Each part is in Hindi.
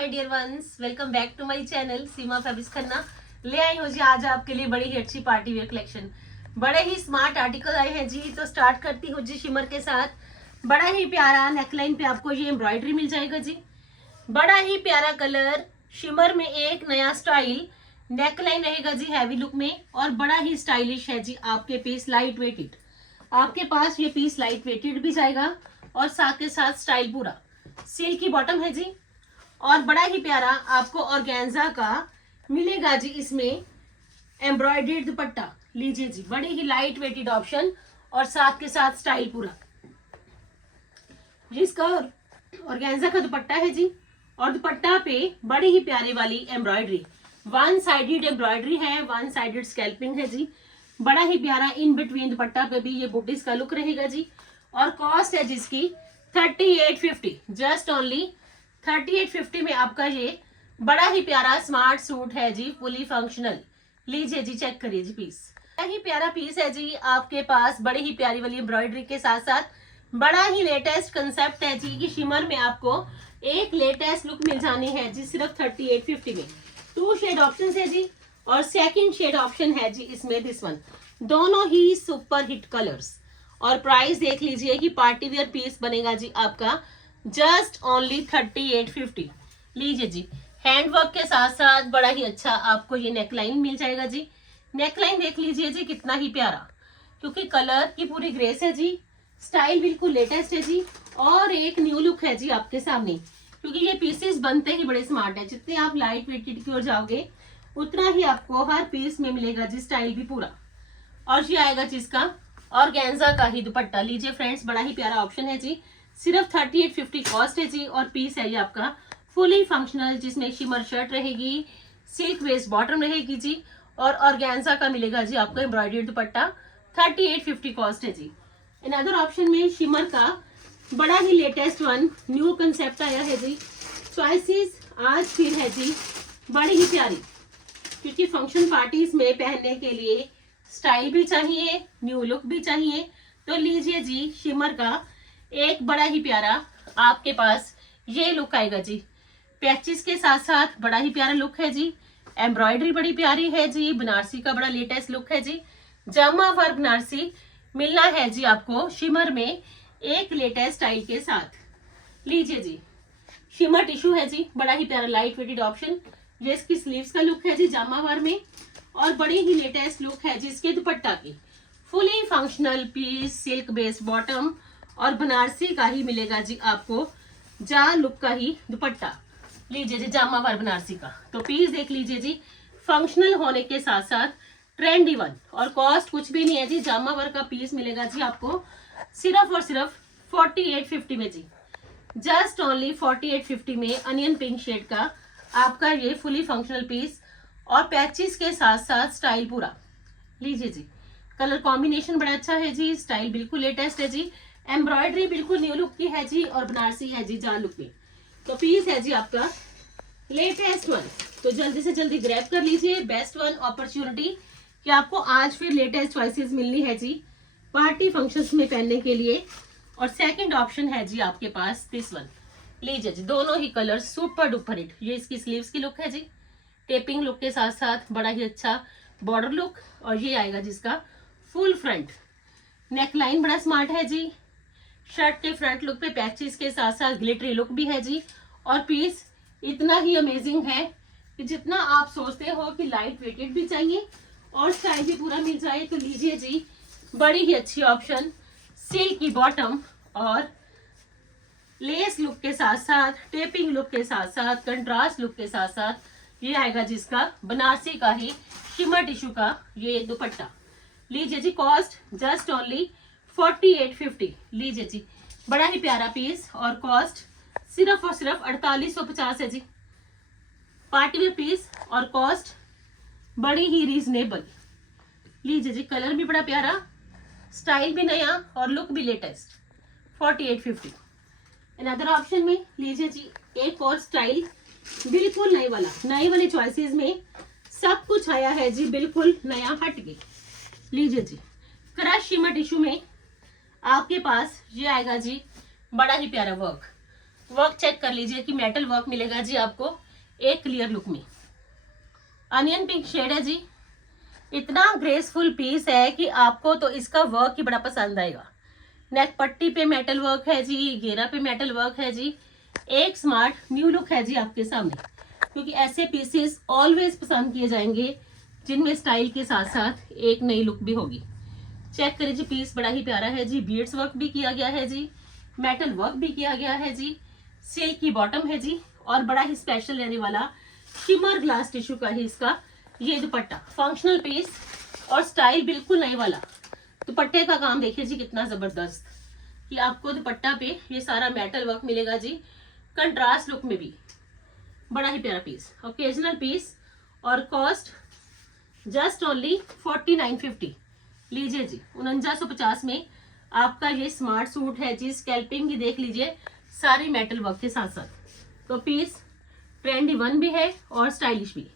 My dear ones, welcome back to my channel Seema fabrics Khanna. ले आई हूँ जी आज आपके लिए बड़ी ही अच्छी पार्टी वेयर कलेक्शन। बड़े ही स्मार्ट आर्टिकल आए हैं जी। तो स्टार्ट करती हूँ जी शिमर के साथ। बड़ा ही प्यारा नेकलाइन पे आपको ये एम्ब्रॉयडरी मिल जाएगा जी। बड़ा ही प्यारा कलर, शिमर में एक नया स्टाइल, नेकलाइन रहेगा जी हैवी लुक में और बड़ा ही स्टाइलिश है जी। आपके पीस लाइट वेटेड, आपके पास ये पीस लाइट वेटेड भी जाएगा और साथ के साथ स्टाइल पूरा सिल्क की बॉटम है जी। और बड़ा ही प्यारा आपको ऑर्गेन्जा का मिलेगा जी। इसमें एम्ब्रॉयडर्ड दुपट्टा लीजिए जी, बड़ी ही लाइट वेटेड ऑप्शन और साथ के साथ स्टाइल पूरा। जिसका ऑर्गेन्जा का दुपट्टा है जी और दुपट्टा पे बड़ी ही प्यारी वाली एम्ब्रॉयडरी, वन साइडेड एम्ब्रॉयडरी है, वन साइडेड स्कैल्पिंग है जी। बड़ा ही प्यारा इन बिटवीन दुपट्टा पे भी ये बुटीज का लुक रहेगा जी। और कॉस्ट है जिसकी 3850, जस्ट ओनली 3850 में आपका ये बड़ा ही प्यारा स्मार्ट सूट है जी, फुली फंक्शनल। लीजिए जी, चेक करिए जी पीस। बड़ा ही प्यारा पीस है जी आपके पास, बड़ी ही प्यारी वाली एम्ब्रॉयडरी के साथ साथ बड़ा ही लेटेस्ट कंसेप्ट है जी कि शिमर में आपको एक लेटेस्ट लुक मिल जानी है जी सिर्फ 3850 में। 2 शेड ऑप्शन है जी और सेकंड शेड ऑप्शन है जी इसमें दिस वन। दोनों ही सुपर हिट कलर्स और प्राइस देख लीजिए कि पार्टी वेयर पीस बनेगा जी आपका जस्ट ओनली 3850। लीजिए जी, हैंडवर्क के साथ साथ बड़ा ही अच्छा आपको ये नेकलाइन मिल जाएगा जी। नेकलाइन देख लीजिए जी, कितना ही प्यारा, क्योंकि कलर की पूरी ग्रेस है जी, स्टाइल बिल्कुल लेटेस्ट है जी और एक न्यू लुक है जी आपके सामने। क्योंकि ये पीसेस बनते ही बड़े स्मार्ट है, जितने आप लाइट वेटेड की ओर जाओगे उतना ही आपको हर पीस में मिलेगा जी स्टाइल भी पूरा। और ये आएगा जिसका ऑर्गेन्जा का ही दुपट्टा। लीजिए फ्रेंड्स, बड़ा ही प्यारा ऑप्शन है जी, सिर्फ 3850 कॉस्ट है जी। और पीस है ये आपका फुली फंक्शनल, जिसमें शिमर शर्ट रहेगी, सिल्क वेस्ट बॉटम रहेगी जी और ऑर्गेन्जा का मिलेगा जी आपको एम्ब्रॉयडर्ड दुपट्टा। 3850 कॉस्ट है जी। अनदर ऑप्शन में शिमर का बड़ा ही लेटेस्ट वन न्यू कंसेप्ट आया है जी। चॉइसेस आज फिर है जी बड़ी ही प्यारी, क्योंकि फंक्शन पार्टीज में पहनने के लिए स्टाइल भी चाहिए, न्यू लुक भी चाहिए। तो लीजिए जी, शिमर का एक बड़ा ही प्यारा आपके पास ये लुक आएगा जी। पैचेस के साथ साथ बड़ा ही प्यारा लुक है जी। एम्ब्रॉयडरी बड़ी प्यारी है जी, बनारसी का बड़ा लेटेस्ट लुक है जी। जामा वर्क बनारसी मिलना है जी आपको शिमर में एक लेटेस्ट स्टाइल के साथ। लीजिए जी, शिमर टिश्यू है जी, बड़ा ही प्यारा लाइट वेटेड ऑप्शन। ये इसकी स्लीव्स का लुक है जी जामावार में और बड़ी ही लेटेस्ट लुक है जिसके दुपट्टा की fully functional piece, silk based bottom और बनारसी का ही मिलेगा जी आपको जा लुक का ही दुपट्टा। लीजिए जी, जामावार बनारसी का। तो पीस देख लीजिए जी, फंक्शनल होने के साथ साथ ट्रेंडी वन और कॉस्ट कुछ भी नहीं है जी। जामावार का पीस मिलेगा जी आपको सिर्फ और सिर्फ 4850 में जी, जस्ट ओनली 4850 में। अनियन पिंक शेड का आपका ये फुली फंक्शनल पीस और पैचेस के साथ साथ स्टाइल पूरा। लीजिए जी, कलर कॉम्बिनेशन बड़ा अच्छा है जी, स्टाइल बिल्कुल लेटेस्ट है जी, एम्ब्रॉयडरी बिल्कुल न्यू लुक की है जी और बनारसी है जी जान लुक में। तो पीस है जी आपका लेटेस्ट वन। तो जल्दी से जल्दी ग्रैब कर लीजिए, बेस्ट वन अपॉर्चुनिटी कि आपको आज फिर लेटेस्ट चॉइसेस मिलनी है जी पार्टी फंक्शंस में पहनने के लिए। और सेकंड ऑप्शन है जी आपके पास दिस वन। लीजिए जी, दोनों ही कलर सुपर डुपर हिट। ये इसकी स्लीव्स की लुक है जी, टेपिंग लुक के साथ साथ बड़ा ही अच्छा बॉर्डर लुक। और ये आएगा जिसका फुल फ्रंट नेकलाइन, बड़ा स्मार्ट है जी। शर्ट के फ्रंट लुक पे पैचेस के साथ साथ ग्लिटरी लुक भी है जी। और पीस इतना ही अमेजिंग है कि जितना आप सोचते हो कि लाइट वेटेड भी चाहिए और स्टाइल भी पूरा मिल जाए। तो लीजिए जी, बड़ी ही अच्छी ऑप्शन, सिल्क की बॉटम और लेस लुक के साथ साथ, टेपिंग लुक के साथ साथ, कंट्रास्ट लुक के साथ साथ ये आएगा जिसका बनारसी का ही शिमर टिश्यू का ये दुपट्टा। लीजिए जी, कॉस्ट जस्ट ओनली 4850। लीजिए जी, बड़ा ही प्यारा पीस और कॉस्ट सिर्फ और सिर्फ 4850 है जी। पार्टी वेयर पीस और कॉस्ट बड़ी ही रीजनेबल। लीजिए जी, कलर भी बड़ा प्यारा, स्टाइल भी नया और लुक भी लेटेस्ट। 4850। अनदर ऑप्शन में लीजिए जी, एक और स्टाइल बिल्कुल नए वाला, नए वाले चॉइसेस में सब कुछ आया है जी बिल्कुल नया हटके। लीजिए जी, क्रश शिमर टिश्यू में आपके पास ये आएगा जी बड़ा ही प्यारा वर्क। वर्क चेक कर लीजिए कि मेटल वर्क मिलेगा जी आपको एक क्लियर लुक में। अनियन पिंक शेड है जी, इतना ग्रेसफुल पीस है कि आपको तो इसका वर्क ही बड़ा पसंद आएगा। नेक पट्टी पे मेटल वर्क है जी, घेरा पे मेटल वर्क है जी, एक स्मार्ट न्यू लुक है जी आपके सामने, क्योंकि ऐसे पीसेस ऑलवेज पसंद किए जाएंगे जिनमें स्टाइल के साथ साथ एक नई लुक भी होगी। चेक करिए जी, पीस बड़ा ही प्यारा है जी, बीड्स वर्क भी किया गया है जी, मेटल वर्क भी किया गया है जी, सिल्क की बॉटम है जी, और बड़ा ही स्पेशल रहने वाला शिमर ग्लास टिश्यू का ही इसका ये दुपट्टा। फंक्शनल पीस और स्टाइल बिल्कुल नए वाला। दुपट्टे का काम देखिए जी कितना जबरदस्त, कि आपको दुपट्टा पे ये सारा मेटल वर्क मिलेगा जी, कंट्रास्ट लुक में भी। बड़ा ही प्यारा पीस, ओकेजनल पीस, और कॉस्ट जस्ट ओनली 4950। लीजिए जी, 4950 में आपका ये स्मार्ट सूट है जी। स्कैल्पिंग भी देख लीजिए सारी मेटल वर्क के साथ साथ। तो पीस ट्रेंडी वन भी है और स्टाइलिश भी।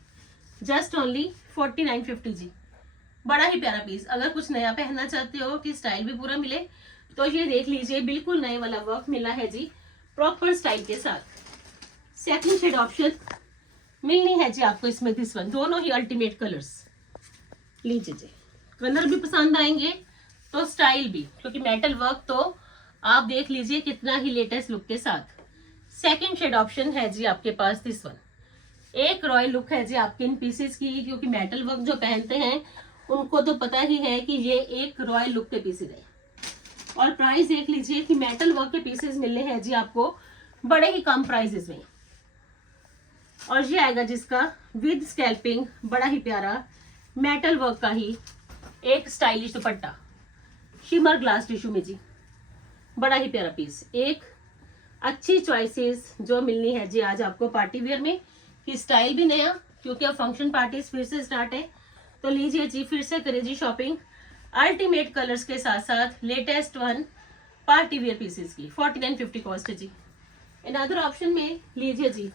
जस्ट ओनली 4950 जी। बड़ा ही प्यारा पीस। अगर कुछ नया पहनना चाहते हो कि स्टाइल भी पूरा मिले तो ये देख लीजिए, बिल्कुल नए वाला वर्क मिला है जी, प्रॉपर स्टाइल के साथ। सेकंड शेड ऑप्शन मिलनी है जी आपको इसमें, दिस वन। दोनों ही अल्टीमेट कलर्स। लीजिए जी, कलर भी पसंद आएंगे तो स्टाइल भी, क्योंकि मेटल वर्क तो आप देख लीजिए कितना ही लेटेस्ट लुक के साथ। सेकंड शेड ऑप्शन है जी आपके पास, दिस वन। एक रॉयल लुक है जी आपके इन पीसेस की, क्योंकि मेटल वर्क जो पहनते हैं उनको तो पता ही है कि ये एक रॉयल लुक के पीसेस है। और प्राइस देख लीजिए कि मेटल वर्क के पीसेस मिलने हैं जी आपको बड़े ही कम प्राइसेस में। और ये आएगा जिसका विद स्कैल्पिंग, बड़ा ही प्यारा मेटल वर्क का ही एक स्टाइलिश दुपट्टा, शिमर ग्लास टिश्यू में जी। बड़ा ही प्यारा पीस। एक अच्छी चॉइसेस जो मिलनी है जी आज आपको पार्टी वेयर में, कि स्टाइल भी नया, क्योंकि अब फंक्शन पार्टीज फिर से स्टार्ट है। तो लीजिए जी, फिर से करिए जी शॉपिंग अल्टीमेट कलर्स के साथ साथ latest one party wear pieces की। 4950 कॉस्ट है जी। अनदर ऑप्शन में लीजिए जी,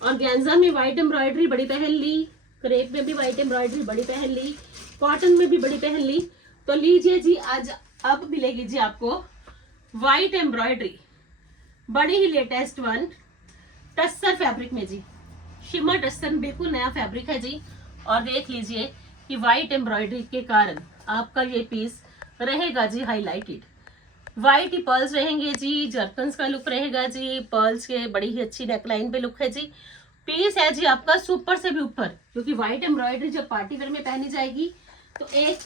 ऑर्गेन्जा में व्हाइट एम्ब्रॉयडरी बड़ी पहन ली, क्रेप में भी व्हाइट एम्ब्रॉयडरी बड़ी पहन ली, कॉटन में भी बड़ी पहन ली। तो लीजिए जी, आज अब मिलेगी जी आपको व्हाइट एम्ब्रॉयडरी, बड़ी ही लेटेस्ट वन टस्सर फैब्रिक में जी। शिमर टस्सर बिल्कुल नया फैब्रिक है जी। और देख लीजिए कि व्हाइट एम्ब्रॉयडरी के कारण आपका ये पीस रहेगा जी हाईलाइटेड। व्हाइट ही पर्ल्स रहेंगे जी, जर्कन्स का लुक रहेगा जी, पर्ल्स के बड़ी ही अच्छी नेकलाइन पे लुक है जी। पीस है जी आपका सुपर से भी ऊपर, क्योंकि व्हाइट एम्ब्रॉयडरी जब पार्टी वेयर में पहनी जाएगी तो एक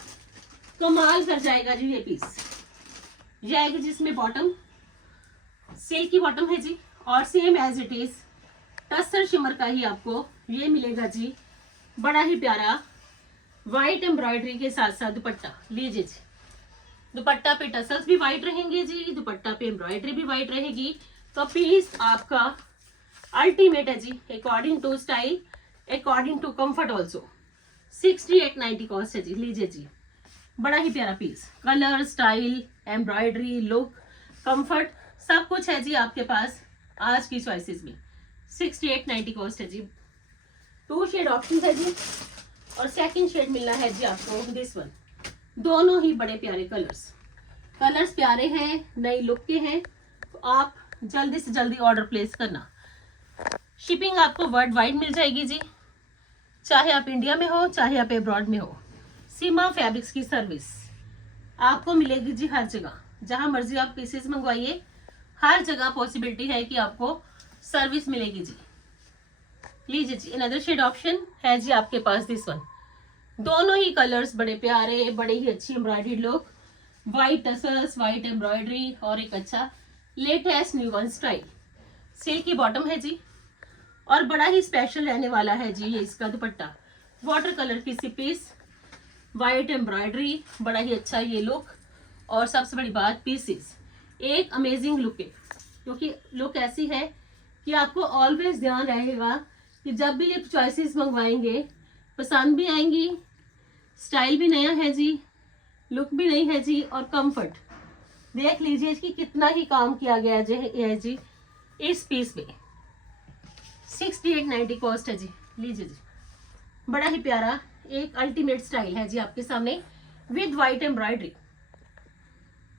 कमाल कर जाएगा जी ये पीस। ये आएगी जिसमें बॉटम सिल्क की बॉटम है जी, और same as it is tussar shimmer का ही आपको ये मिलेगा जी, बड़ा ही प्यारा व्हाइट एम्ब्रॉयडरी के साथ साथ दुपट्टा। लीजिए जी, दुपट्टा पे टसल्स भी व्हाइट रहेंगे जी, दुपट्टा पे एम्ब्रॉयडरी भी व्हाइट रहेगी। तो पीस आपका अल्टीमेट है जी, according to style, according to comfort also. 6890 cost है जी। लीजिए जी, बड़ा ही प्यारा piece. Colour, style, embroidery, look, comfort सब कुछ है जी आपके पास आज की चॉइसेस में। 6890 कॉस्ट है जी। 2 शेड ऑप्शन है जी, और सेकंड शेड मिलना है जी आपको दिस वन। दोनों ही बड़े प्यारे कलर्स प्यारे हैं, नई लुक के हैं। तो आप जल्दी से जल्दी ऑर्डर प्लेस करना। शिपिंग आपको वर्ल्ड वाइड मिल जाएगी जी, चाहे आप इंडिया में हो चाहे आप अब्रॉड में हो। सीमा फैब्रिक्स की सर्विस आपको मिलेगी जी हर जगह, जहां मर्जी आप पीसेस मंगवाइए, हर जगह पॉसिबिलिटी है कि आपको सर्विस मिलेगी जी। लीजिए जी, अनदर शेड ऑप्शन है जी आपके पास दिस वन। दोनों ही कलर्स बड़े प्यारे, बड़े ही अच्छी embroidery look, white tassels, white embroidery, और एक अच्छा latest new one style. Silk की बॉटम है जी, और बड़ा ही स्पेशल रहने वाला है जी ये इसका दुपट्टा। वाटर कलर की सी पीस, व्हाइट एम्ब्रॉयडरी, बड़ा ही अच्छा ये लुक, और सबसे बड़ी बात पीसेस एक अमेजिंग लुक है, क्योंकि लुक ऐसी है कि आपको ऑलवेज ध्यान रहेगा कि जब भी ये चॉइसेस मंगवाएंगे पसंद भी आएंगी, स्टाइल भी नया है जी, लुक भी नई है जी, और कंफर्ट देख लीजिए कि कितना ही काम किया गया है जी इस पीस में। 6890 कॉस्ट है जी। लीजिए जी, बड़ा ही प्यारा एक अल्टीमेट स्टाइल है जी आपके सामने विद व्हाइट एम्ब्रॉयडरी।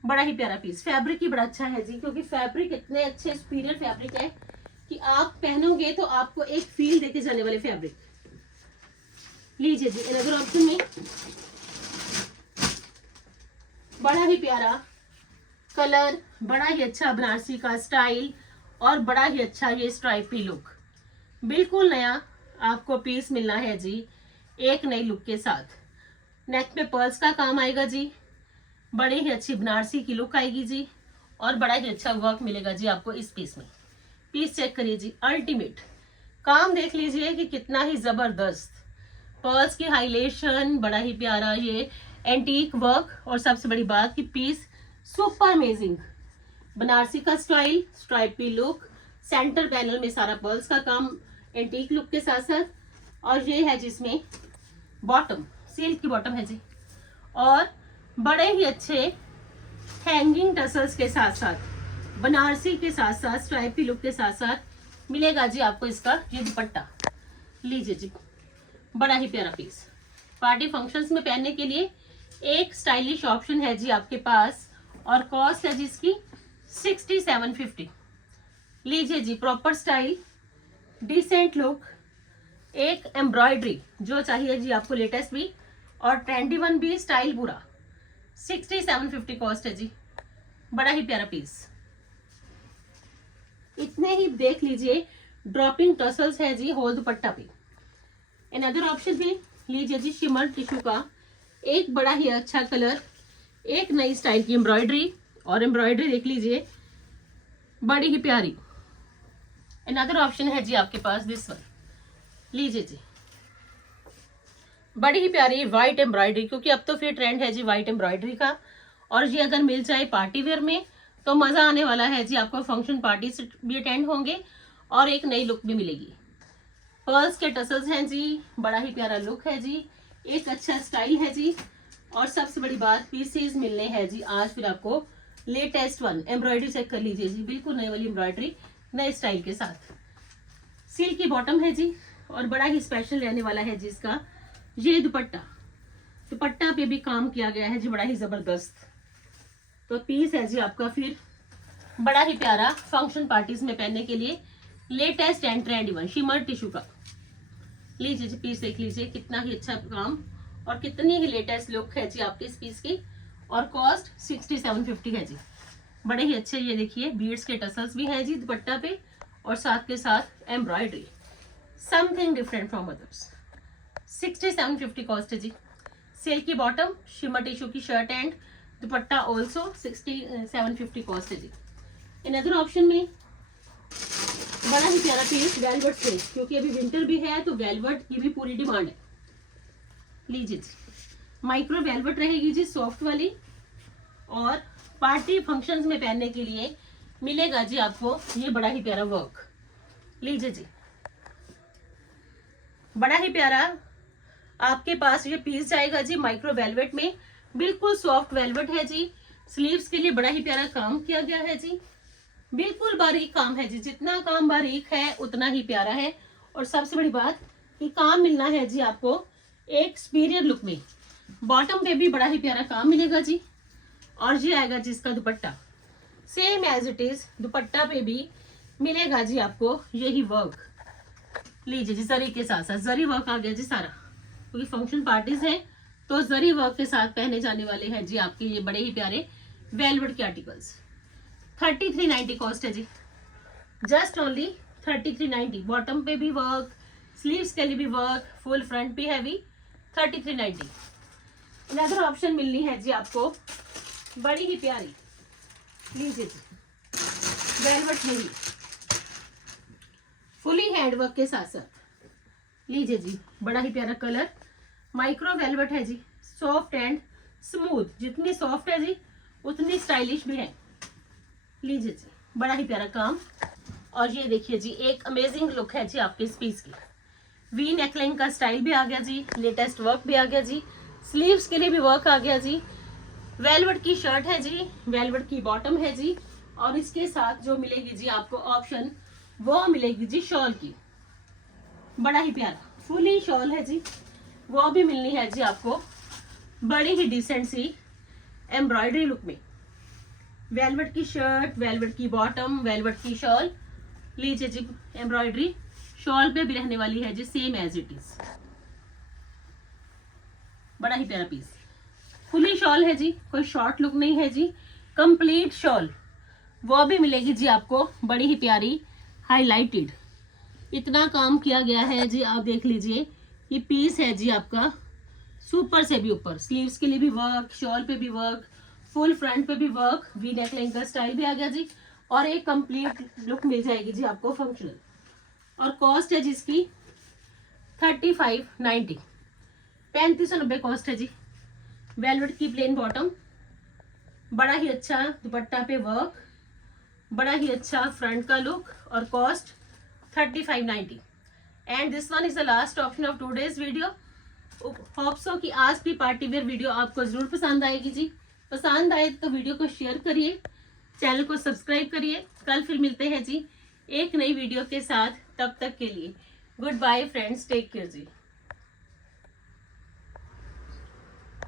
बड़ा ही प्यारा पीस। फैब्रिक ही बड़ा अच्छा है जी, क्योंकि फैब्रिक इतने अच्छे सुपीरियर फैब्रिक है कि आप पहनोगे तो आपको एक फील देके जाने वाले फैब्रिक। लीजिए जी, अनदर ऑप्शन में बड़ा ही प्यारा कलर, बड़ा ही अच्छा बनारसी का स्टाइल और बड़ा ही अच्छा ये स्ट्राइपी लुक। बिल्कुल नया आपको पीस मिलना है जी, एक नई लुक के साथ। नेक पे पर्ल्स का काम आएगा जी, बड़ी ही अच्छी बनारसी की लुक आएगी जी, और बड़ा ही अच्छा वर्क मिलेगा जी आपको इस पीस में। पीस चेक करिए जी, अल्टीमेट काम देख लीजिए कि कितना ही जबरदस्त। पर्ल्स की हाईलाइटेशन, बड़ा ही प्यारा ये एंटीक वर्क, और सबसे बड़ी बात कि पीस सुपर अमेजिंग। बनारसी का style, stripy look, centre panel में सारा पर्ल्स का काम एंटीक लुक के साथ साथ, और ये है जिसमें बॉटम सिल्क की बॉटम है जी, और बड़े ही अच्छे हैंगिंग टसल्स के साथ साथ बनारसी के साथ साथ स्ट्राइपी लुक के साथ साथ मिलेगा जी आपको इसका ये दुपट्टा। लीजिए जी, बड़ा ही प्यारा पीस पार्टी फंक्शंस में पहनने के लिए एक स्टाइलिश ऑप्शन है जी आपके पास, और कॉस्ट है जिसकी 6750। लीजिए जी, प्रॉपर स्टाइल, डिसेंट लुक, एक एम्ब्रॉयडरी जो चाहिए जी आपको लेटेस्ट भी और ट्रेंडी वन भी, स्टाइल पूरा। 6750 कॉस्ट है जी, बड़ा ही प्यारा पीस। इतने ही देख लीजिए, ड्रॉपिंग टसल्स है जी होल दुपट्टा पे। अनदर ऑप्शन भी लीजिए जी, शिमर टिश्यू का एक बड़ा ही अच्छा कलर, एक नई स्टाइल की एम्ब्रॉयडरी, और एम्ब्रॉयडरी देख लीजिए बड़ी ही प्यारी। अनदर ऑप्शन है जी आपके पास दिस वन। लीजिए जी, बड़ी ही प्यारी व्हाइट एम्ब्रॉयडरी, क्योंकि अब तो फिर ट्रेंड है जी व्हाइट एम्ब्रॉयडरी का, और ये अगर मिल जाए पार्टी वेयर में तो मजा आने वाला है जी आपको। फंक्शन पार्टी से भी अटेंड होंगे और एक नई लुक भी मिलेगी। पर्ल्स के टसल्स हैं जी, बड़ा ही प्यारा लुक है जी, एक अच्छा स्टाइल है जी, और सबसे बड़ी बात पीसेस मिलने हैं जी आज फिर आपको लेटेस्ट वन। एम्ब्रॉयडरी चेक कर लीजिए जी, बिल्कुल नई वाली एम्ब्रॉयडरी नए स्टाइल के साथ। सिल्क की बॉटम है जी, और बड़ा ही स्पेशल रहने वाला है जी इसका ये दुपट्टा। दुपट्टा पे भी काम किया गया है जी, बड़ा ही जबरदस्त। तो पीस है जी आपका फिर बड़ा ही प्यारा, फंक्शन पार्टीज में पहनने के लिए latest and trendy one, shimmer tissue का। लीजिए जी, पीस देख लीजिए, कितना ही अच्छा काम और कितनी ही लेटेस्ट लुक है जी आपके इस पीस की, और कॉस्ट 6750 है जी। बड़े ही अच्छे ये देखिए बीड्स के टसल्स भी हैं जी दुपट्टा पे, और साथ के साथ embroidery, something different from others. 6750 cost है जी। सिल्क की बॉटम, शिमर टिश्यू की shirt and dupatta also 6750 cost है जी। अनदर ऑप्शन में बड़ा ही प्यारा पीस वेलवेट से, क्योंकि अभी विंटर भी है तो वेलवेट की भी पूरी डिमांड है। लीजिए जी, माइक्रो वेलवेट रहेगी जी, सॉफ्ट वाली, और पार्टी फंक्शंस में पहनने के लिए मिलेगा जी आपको ये बड़ा ही प्यारा वर्क। लीजिए जी, बड़ा ही प्यारा आपके पास ये पीस जाएगा जी माइक्रो वेलवेट में, बिल्कुल सॉफ्ट वेलवेट है जी। स्लीव्स के लिए बड़ा ही प्यारा काम किया गया है जी, बिल्कुल बारीक काम है जी, जितना काम बारीक है उतना ही प्यारा है। और सबसे बड़ी बात कि काम मिलना है जी आपको एक सुपीरियर लुक में। बॉटम पे भी बड़ा ही प्यारा काम मिलेगा जी, और ये आएगा जी इसका dupatta same as it is, dupatta पे भी मिलेगा जी आपको यही वर्क। लीजिए जी, जरी के साथ साथ जरी वर्क आ गया जी सारा, क्योंकि फंक्शन पार्टीज हैं तो जरी वर्क के साथ पहने जाने वाले हैं जी आपके ये बड़े ही प्यारे वेलवेट के आर्टिकल्स। 3390 कॉस्ट है जी, जस्ट ओनली 3390। बॉटम पे भी वर्क, स्लीव्स के लिए भी वर्क, फुल फ्रंट भी हैवी, 3390। अनदर ऑप्शन मिलनी है जी आपको बड़ी ही प्यारी। लीजिए जी, वेलवेट में ही फुली हैंडवर्क के साथ साथ। लीजिए जी, बड़ा ही प्यारा कलर, माइक्रो वेलवेट है जी, सॉफ्ट एंड स्मूथ, जितनी सॉफ्ट है जी उतनी स्टाइलिश भी है। लीजिए जी, बड़ा ही प्यारा काम, और ये देखिए जी एक अमेजिंग लुक है जी आपके इस पीस की। वी नेकलाइन का स्टाइल भी आ गया जी, लेटेस्ट वर्क भी आ गया जी, स्लीव्स के लिए भी वर्क आ गया जी। वेलवेट की शर्ट है जी, वेलवेट की बॉटम है जी, और इसके साथ जो मिलेगी जी आपको ऑप्शन वो मिलेगी जी शॉल की। बड़ा ही प्यारा फुली शॉल है जी, वो भी मिलनी है जी आपको बड़ी ही डिसेंट सी एम्ब्रॉयडरी लुक में। वेलवेट की शर्ट, वेलवेट की बॉटम, वेलवेट की शॉल। लीजिए जी, एम्ब्रॉयडरी शॉल पे भी रहने वाली है जी, सेम एज इट इज। बड़ा ही प्यारा पीस, फुली शॉल है जी, कोई शॉर्ट लुक नहीं है जी, कंप्लीट शॉल। वो भी मिलेगी जी आपको बड़ी ही प्यारी हाईलाइटेड। इतना काम किया गया है जी, आप देख लीजिए। ये पीस है जी आपका सुपर से भी ऊपर, स्लीव्स के लिए भी वर्क, शॉल पे भी वर्क, फुल फ्रंट पे भी वर्क, वी नेकलाइन का स्टाइल भी आ गया जी, और एक कंप्लीट लुक मिल जाएगी जी आपको फंक्शनल। और कॉस्ट है जिसकी 3590, 3590 कॉस्ट है जी। वेलवेट की प्लेन बॉटम, बड़ा ही अच्छा दुपट्टा पे वर्क, बड़ा ही अच्छा फ्रंट का लुक, और cost 3590। And this one is the last option of today's video. Hope so कि आज की पार्टी वेयर वीडियो आपको जरूर पसंद आएगी जी। पसंद आए तो वीडियो को शेयर करिए, चैनल को सब्सक्राइब करिए। कल फिर मिलते हैं जी एक नई वीडियो के साथ, तब तक के लिए goodbye friends, take care जी।